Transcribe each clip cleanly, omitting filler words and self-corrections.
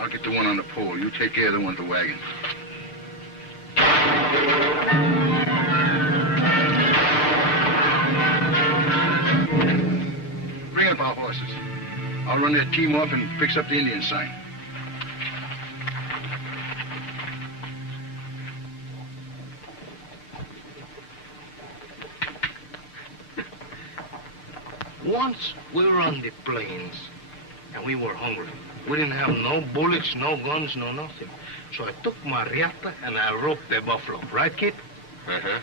I'll get the one on the pole. You take care of the one at the wagon. Bring up our horses. I'll run that team off and fix up the Indian sign. Once we were on the plains, and we were hungry. We didn't have no bullets, no guns, no nothing. So I took my riata and I roped the buffalo. Right, kid? Uh-huh.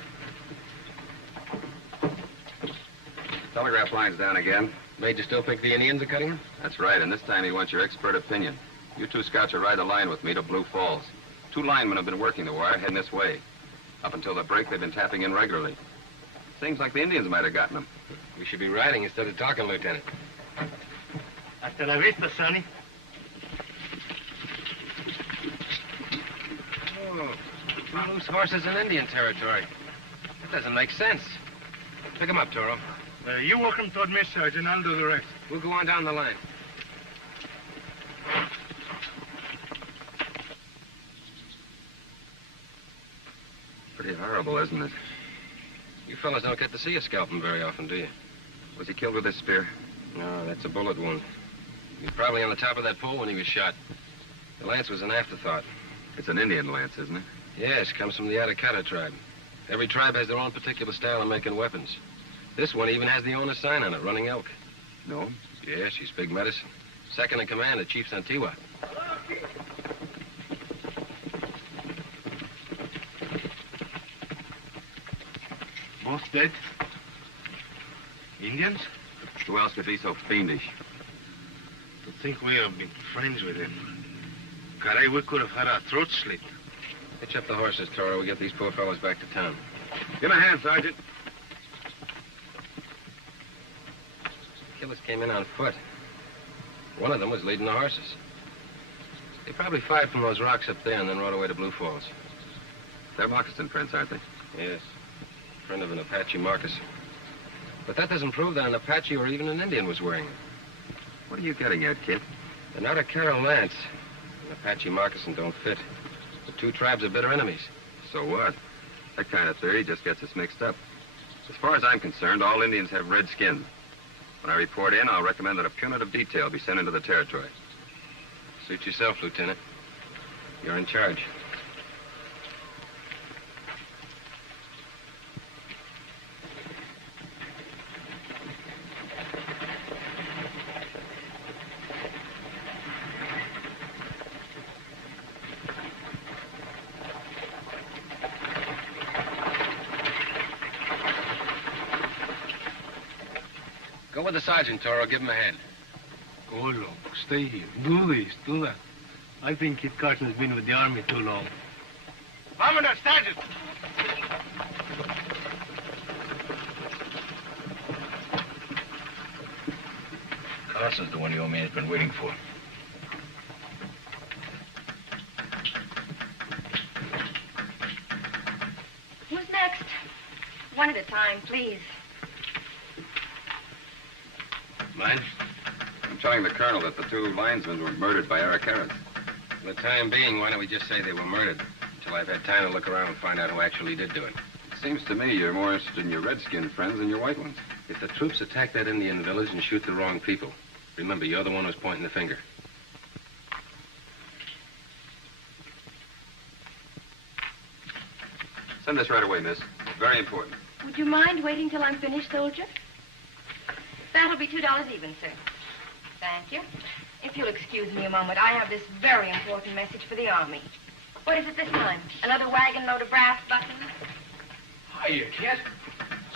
Telegraph line's down again. Major still think the Indians are cutting him? That's right, and this time he wants your expert opinion. You two scouts are ride the line with me to Blue Falls. 2 linemen have been working the wire heading this way. Up until the break, they've been tapping in regularly. Seems like the Indians might have gotten them. We should be riding instead of talking, Lieutenant. Hasta la vista, Sonny. Oh, 2 loose horses in Indian territory. That doesn't make sense. Pick them up, Toro. You walk them toward me, Sergeant. I'll do the rest. We'll go on down the line. Pretty horrible, isn't it? You fellas don't get to see a scalping very often, do you? Was he killed with this spear? No, that's a bullet wound. He was probably on the top of that pole when he was shot. The lance was an afterthought. It's an Indian lance, isn't it? Yes, comes from the Atacata tribe. Every tribe has their own particular style of making weapons. This one even has the owner's sign on it, Running Elk. No? Yeah, she's big medicine. Second in command of Chief Santiwa. Both dead? Indians? Who else could be so fiendish? To think we have been friends with him. Caray, we could have had our throats slit. Hitch up the horses, Toro. We get these poor fellows back to town. Give him a hand, Sergeant. Killers came in on foot. One of them was leading the horses. They probably fired from those rocks up there and then rode away to Blue Falls. They're moccasin prints, aren't they? Yes. Print of an Apache moccasin. But that doesn't prove that an Apache or even an Indian was wearing them. What are you getting at, kid? They're not a Carol Lance. An Apache moccasin don't fit. The 2 tribes are bitter enemies. So what? That kind of theory just gets us mixed up. As far as I'm concerned, all Indians have red skin. When I report in, I'll recommend that a punitive detail be sent into the territory. Suit yourself, Lieutenant. You're in charge. Go with the sergeant, Toro. Give him a hand. Go, look. Stay here. Do this, do that. I think Kit Carson's been with the army too long. Commander, Sergeant! Carson's the one your man's been waiting for. Who's next? One at a time, please. Mine? I'm telling the colonel that the 2 linesmen were murdered by Aracaras. For the time being, why don't we just say they were murdered until I've had time to look around and find out who actually did do it. It seems to me you're more interested in your red-skinned friends than your white ones. If the troops attack that Indian village and shoot the wrong people, remember, you're the one who's pointing the finger. Send this right away, miss. Very important. Would you mind waiting till I'm finished, soldier? That'll be $2 even, sir. Thank you. If you'll excuse me a moment, I have this very important message for the Army. What is it this time? Another wagon load of brass buttons? Hiya, Kit.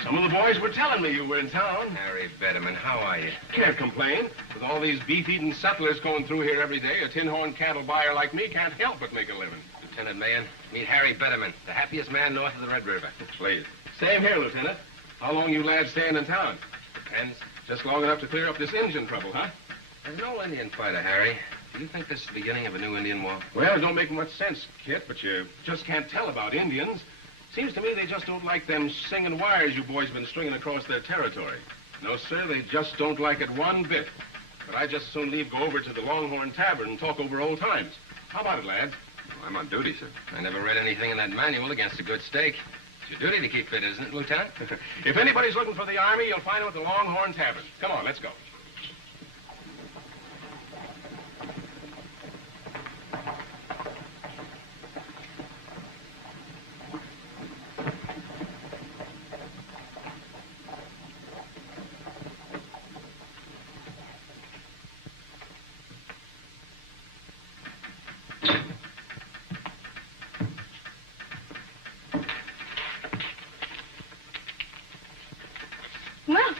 Some of the boys were telling me you were in town. Harry Betterman, how are you? Can't complain. With all these beef-eating settlers going through here every day, a tin-horn cattle buyer like me can't help but make a living. Lieutenant Mahan, meet Harry Betterman, the happiest man north of the Red River. Please. Same here, Lieutenant. How long you lads staying in town? Depends. Just long enough to clear up this engine trouble, huh? As an old Indian fighter, Harry, do you think this is the beginning of a new Indian war? Well, it don't make much sense, Kit, but you just can't tell about Indians. Seems to me they just don't like them singing wires you boys been stringing across their territory. No, sir, they just don't like it one bit. But I'd just as soon leave, go over to the Longhorn Tavern and talk over old times. How about it, lads? Well, I'm on duty, sir. I never read anything in that manual against a good steak. It's your duty to keep fit, isn't it, Lieutenant? If anybody's looking for the Army, you'll find them at the Longhorn Tavern. Come on, let's go. Well,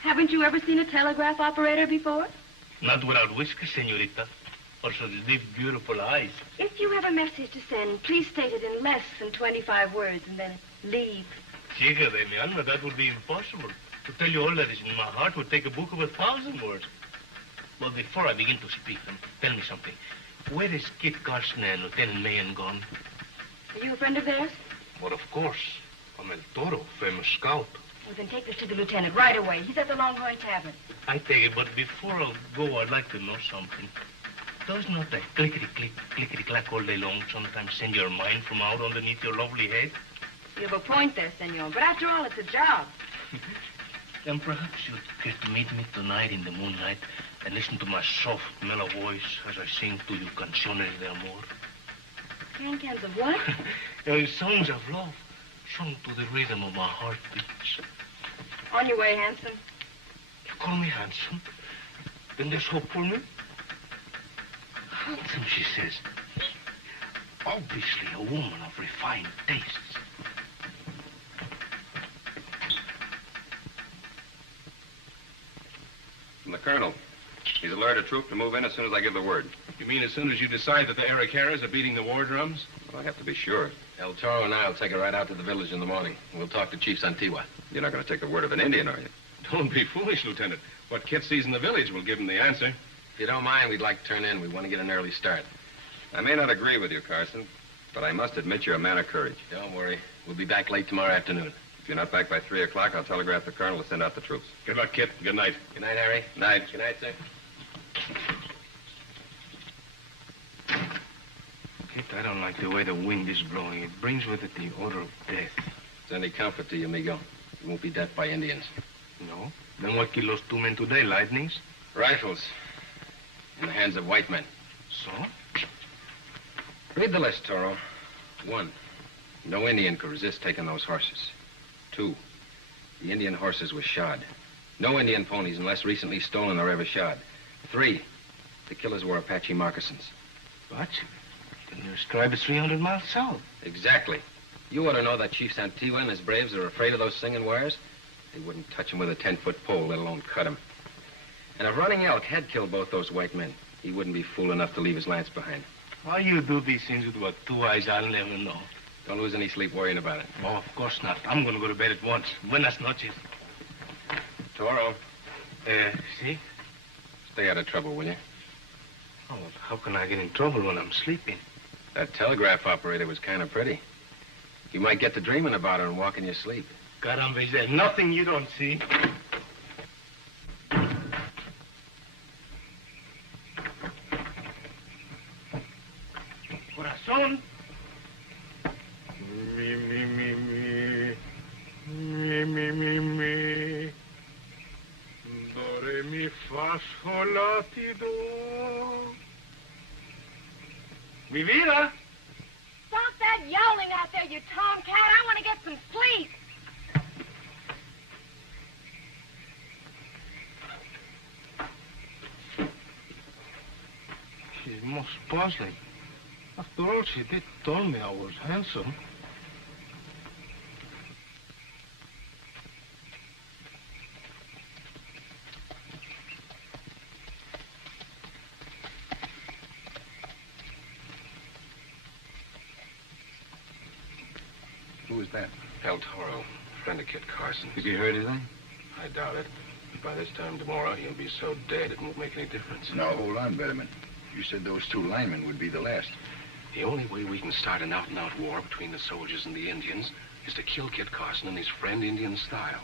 haven't you ever seen a telegraph operator before? Not without whiskers, senorita. Or such deep, beautiful eyes. If you have a message to send, please state it in less than 25 words and then leave. Chica de mi alma, that would be impossible. To tell you all that is in my heart would take a book of 1,000 words. But before I begin to speak, tell me something. Where is Kit Carson and Lieutenant Mayen gone? Are you a friend of theirs? Well, of course. I'm El Toro, famous scout. Well, then take this to the lieutenant right away. He's at the Longhorn Tavern. I take it, but before I go, I'd like to know something. Does not that clickety-click, clickety-clack all day long sometimes send your mind from out underneath your lovely head? You have a point there, senor. But after all, it's a job. Then perhaps you'd care to meet me tonight in the moonlight and listen to my soft, mellow voice as I sing to you canciones de amor. Can-cans of what? Songs of love, sung to the rhythm of my heartbeats. On your way, handsome. You call me handsome? Then there's hope for me? Handsome, she says. Obviously a woman of refined tastes. From the colonel. He's alerted a troop to move in as soon as I give the word. You mean as soon as you decide that the Aracaras are beating the war drums? Well, I have to be sure. El Toro and I'll take her right out to the village in the morning. We'll talk to Chief Santigua. You're not going to take the word of an Indian, are you? Don't be foolish, Lieutenant. What Kit sees in the village will give him the answer. If you don't mind, we'd like to turn in. We want to get an early start. I may not agree with you, Carson, but I must admit you're a man of courage. Don't worry. We'll be back late tomorrow afternoon. If you're not back by 3 o'clock, I'll telegraph the colonel to send out the troops. Good luck, Kit. Good night. Good night, Harry. Night. Good night, sir. Kit, I don't like the way the wind is blowing. It brings with it the odor of death. If it's any comfort to you, amigo, you won't be dead by Indians. No? Then what killed those 2 men today? Lightnings? Rifles. In the hands of white men. So? Read the list, Toro. 1, no Indian could resist taking those horses. 2, the Indian horses were shod. No Indian ponies unless recently stolen or ever shod. 3, the killers wore Apache moccasins. Apache? Then your tribe is 300 miles south. Exactly. You ought to know that Chief Santigua and his braves are afraid of those singing wires. They wouldn't touch him with a 10-foot pole, let alone cut him. And if Running Elk had killed both those white men, he wouldn't be fool enough to leave his lance behind. Why you do these things with what 2 eyes? I'll never know. Don't lose any sleep worrying about it. Oh, of course not. I'm going to go to bed at once. Buenas noches. Toro, See? stay out of trouble, will you? Oh, well, how can I get in trouble when I'm sleeping? That telegraph operator was kind of pretty. You might get to dreaming about her and walk in your sleep. Caramba, is there nothing you don't see? Corazón. Mi. Do, re, mi, fa, sol, la, ti, do. Mi vida. Stop that yowling out there, you tomcat. I want to get some sleep. She's most puzzling. After all, she did tell me I was handsome. Who was that? El Toro, friend of Kit Carson. Have you heard anything? I doubt it. By this time tomorrow, he'll be so dead it won't make any difference. No, hold on, Betterman. You said those 2 linemen would be the last. The only way we can start an out-and-out war between the soldiers and the Indians is to kill Kit Carson and his friend Indian style.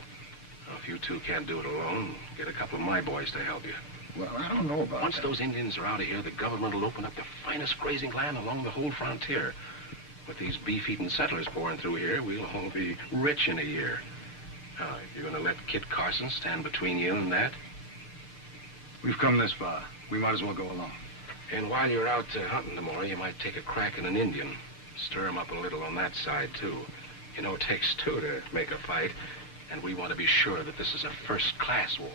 Now, if you 2 can't do it alone, get a couple of my boys to help you. Well, I don't know about Once that. those Indians are out of here, the government will open up the finest grazing land along the whole frontier. With these beef-eating settlers pouring through here, we'll all be rich in a year. Now, you're going to let Kit Carson stand between you and that? We've come this far. We might as well go along. And while you're out hunting tomorrow, you might take a crack at an Indian. Stir him up a little on that side, too. You know, it takes two to make a fight, and we want to be sure that this is a first-class war.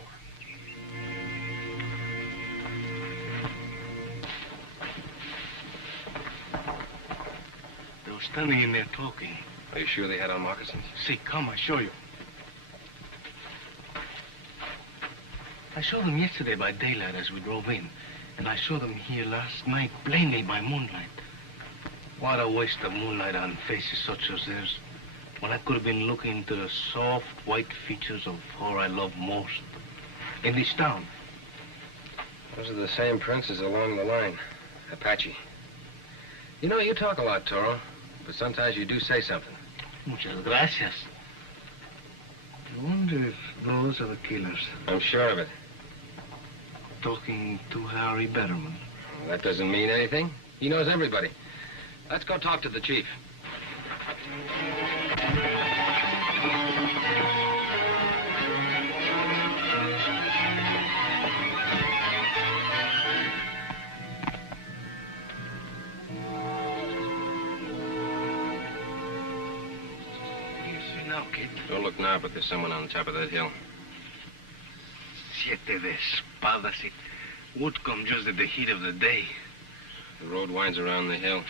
They were standing in there talking. Are you sure they had on moccasins? See, come, I'll show you. I saw them yesterday by daylight as we drove in, and I saw them here last night plainly by moonlight. What a waste of moonlight on faces such as theirs, when I could have been looking into the soft, white features of her I love most in this town. Those are the same princes along the line. Apache. You know, you talk a lot, Toro, but sometimes you do say something. Muchas gracias. I wonder if those are the killers. I'm sure of it. Talking to Harry Betterman. Well, that doesn't mean anything. He knows everybody. Let's go talk to the chief. Now, kid. Don't look now, but there's someone on top of that hill. 7 de espadas. It would come just at the heat of the day. The road winds around the hill.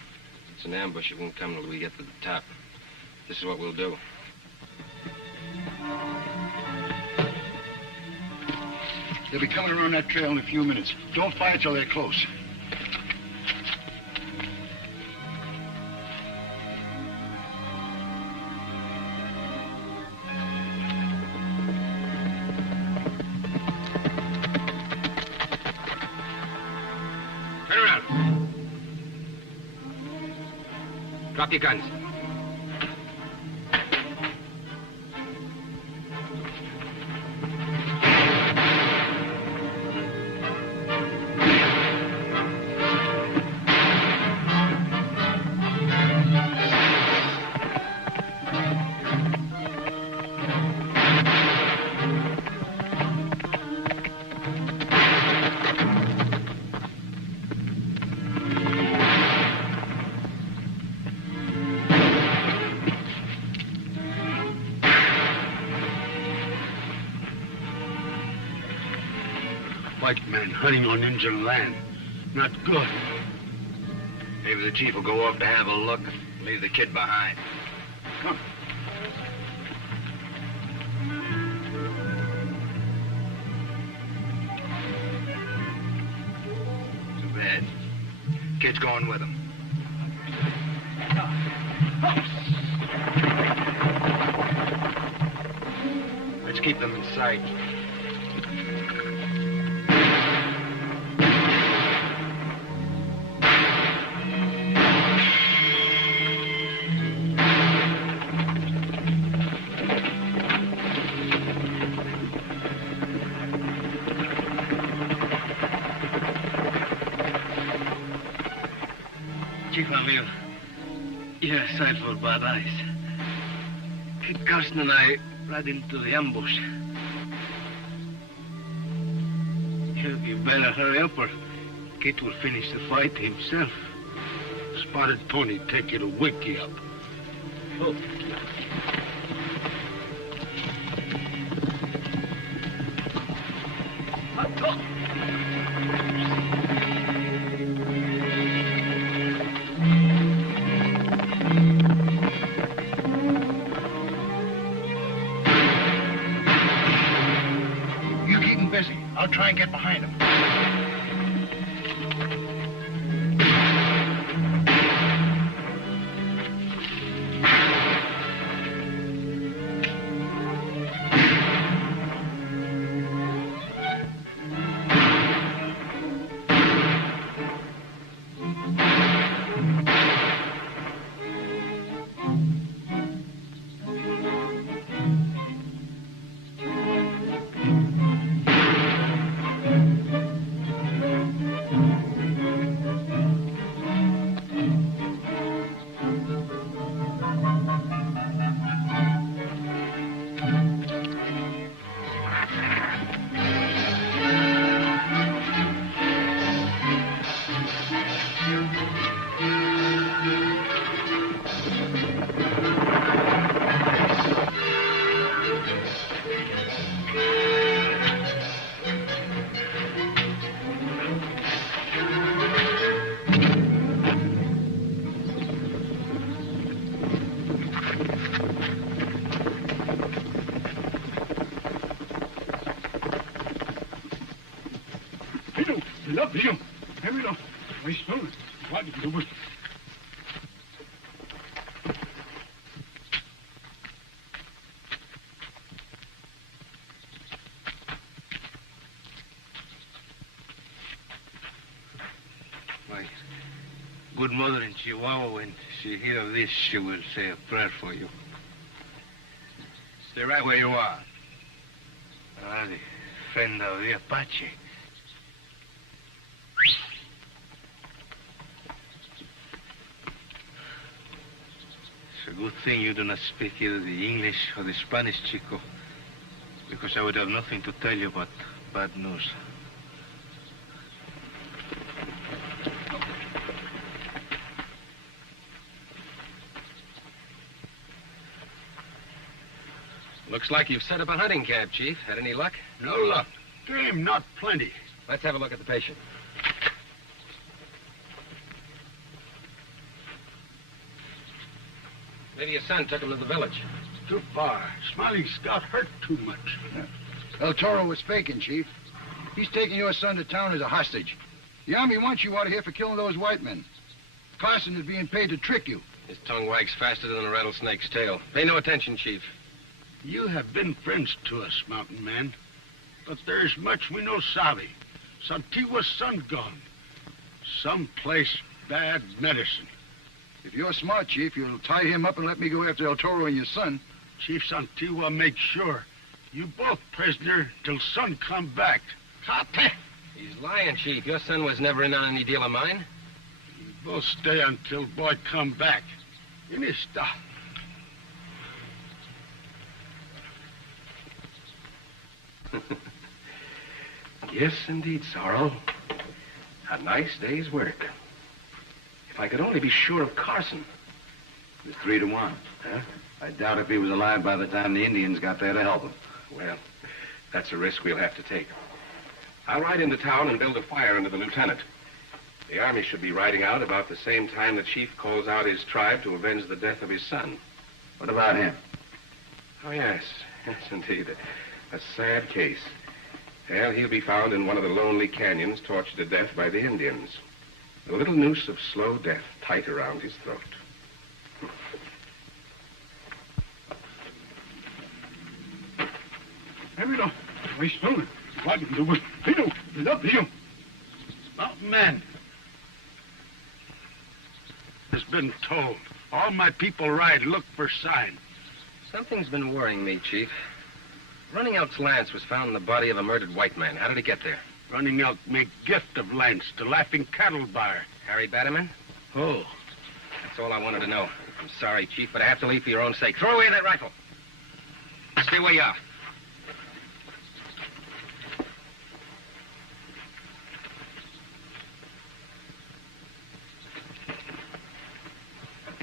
It's an ambush. It won't come till we get to the top. This is what we'll do. They'll be coming around that trail in a few minutes. Don't fire till they're close. Drop your guns. White man hunting on Indian land. Not good. Maybe the chief will go up to have a look and leave the kid behind. Come. Too bad. Kid's going with him. Let's keep them in sight. Chief Amigo, you're aside for bad eyes. Kit Carson and I ride into the ambush. You better hurry up or Kit will finish the fight himself. Spotted pony take you to wake you up. Oh. You keep him busy. I'll try and get behind him. rápido. Rápido. Ahí está. Rápido. My good mother in Chihuahua, when she hears of this, she will say a prayer for you. Stay right where you are. The friend of the Apache. It's a good thing you do not speak either the English or the Spanish, Chico, because I would have nothing to tell you but bad news. Looks like you've set up a hunting camp, Chief. Had any luck? No luck. Game, not plenty. Let's have a look at the patient. Maybe your son took him to the village. Too far. Smiley's got hurt too much. El Toro was faking, Chief. He's taking your son to town as a hostage. The Army wants you out of here for killing those white men. Carson is being paid to trick you. His tongue wags faster than a rattlesnake's tail. Pay no attention, Chief. You have been friends to us, mountain man. But there's much we no savvy. Santiago's son gone. Someplace bad medicine. If you're smart, Chief, you'll tie him up and let me go after El Toro and your son. Chief Santigua make sure. You both prisoner till son come back. Cate. He's lying, Chief. Your son was never in on any deal of mine. You both stay until boy come back. In his stuff. Yes, indeed, Sorrel. A nice day's work. If I could only be sure of Carson. It was 3-1. Huh? I doubt if he was alive by the time the Indians got there to help him. Well, that's a risk we'll have to take. I'll ride into town and build a fire under the lieutenant. The Army should be riding out about the same time the chief calls out his tribe to avenge the death of his son. What about him? Oh, yes. Yes, indeed. A sad case. Well, he'll be found in one of the lonely canyons, tortured to death by the Indians. A little noose of slow death tight around his throat. Rápido. Ahí está. Rápido. Rápido. Mountain man. Has been told. All my people ride, look for sign. Something's been worrying me, Chief. Running Elk's lance was found in the body of a murdered white man. How did it get there? Running Elk make gift of lance to Laughing Cattle Bar. Harry Batterman? Oh. That's all I wanted to know. I'm sorry, Chief, but I have to leave for your own sake. Throw away that rifle. Stay where you are.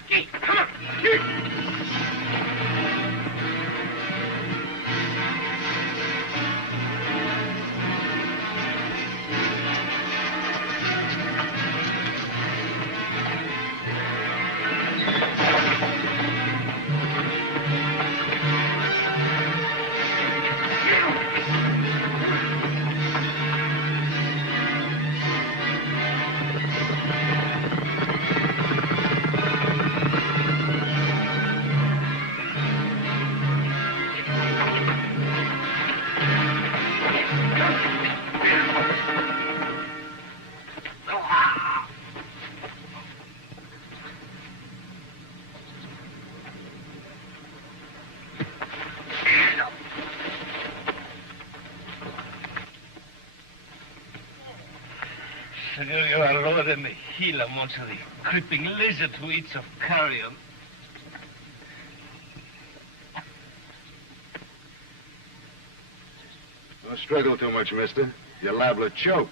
Hey, come on. Senor, you are lower than the heel amongst the creeping lizard who eats of carrion. Don't struggle too much, mister. You're liable to choke.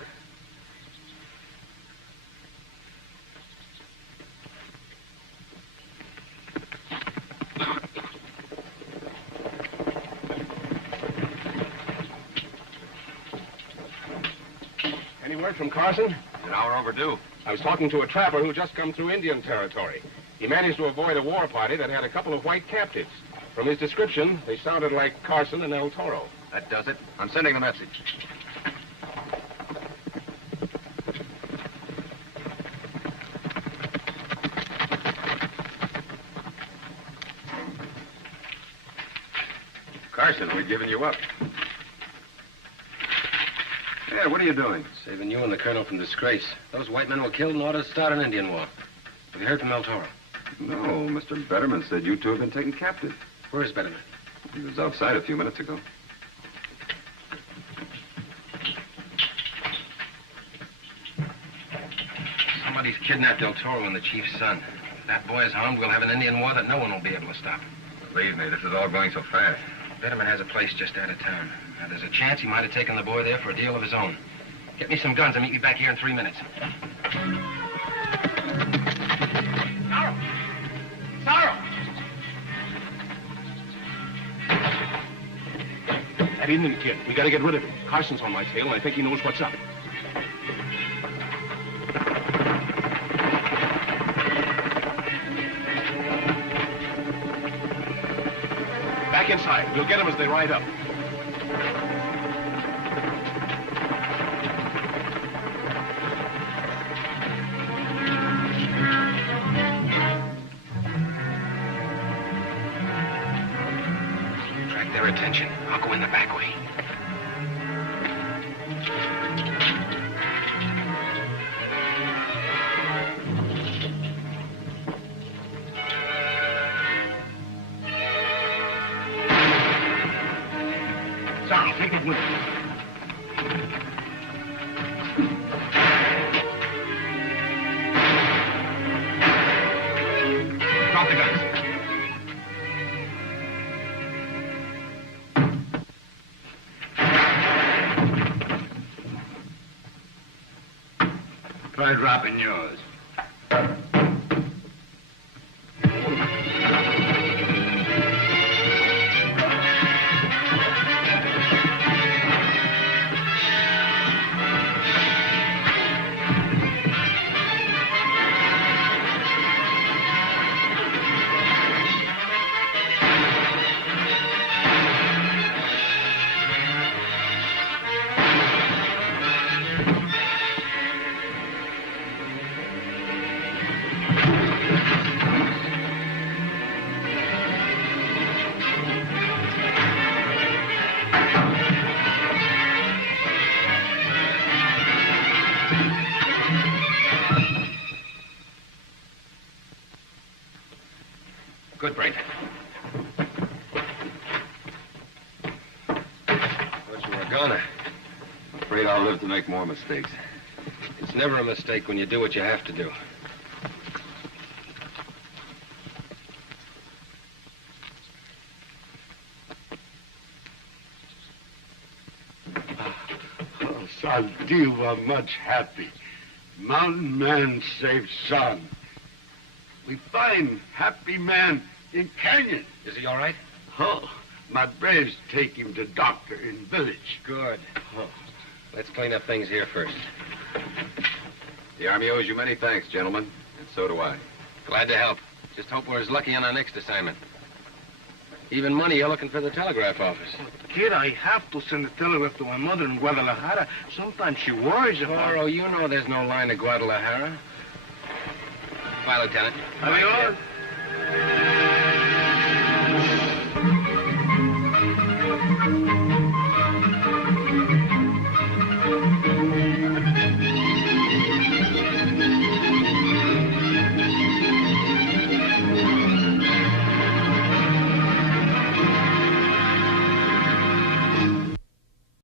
Any word from Carson? An hour overdue. I was talking to a trapper who just come through Indian territory. He managed to avoid a war party that had a couple of white captives. From his description, they sounded like Carson and El Toro. That does it. I'm sending the message. Carson. We've given you up. Yeah, what are you doing? Saving you and the colonel from disgrace. Those white men were killed in order to start an Indian war. Have you heard from El Toro? No, Mr. Betterman said you two have been taken captive. Where is Betterman? He was outside a few minutes ago. Somebody's kidnapped El Toro and the chief's son. If that boy is harmed, we'll have an Indian war that no one will be able to stop. Believe me, this is all going so fast. Betterman has a place just out of town. Now, there's a chance he might have taken the boy there for a deal of his own. Get me some guns and meet me back here in 3 minutes. Sorrow! That Indian kid. We gotta get rid of him. Carson's on my tail, and I think he knows what's up. Back inside. We'll get him as they ride up. Attract their attention. I'll go in the back way. Sorrow, take it with you. Drop the guns. Try dropping yours. Good, Braith. Thought you were a goner. I'm afraid I'll live to make more mistakes. It's never a mistake when you do what you have to do. Oh, son, you were much happy. Mountain man saved son. We find happy man in canyon. Is he all right? Oh, my braves take him to doctor in village. Good. Oh. Let's clean up things here first. The Army owes you many thanks, gentlemen, and so do I. Glad to help. Just hope we're as lucky on our next assignment. Even money, you're looking for the telegraph office. Kid, I have to send a telegraph to my mother in Guadalajara. Sometimes she worries about... Toro, you know there's no line to Guadalajara. Bye, Lieutenant. Adios.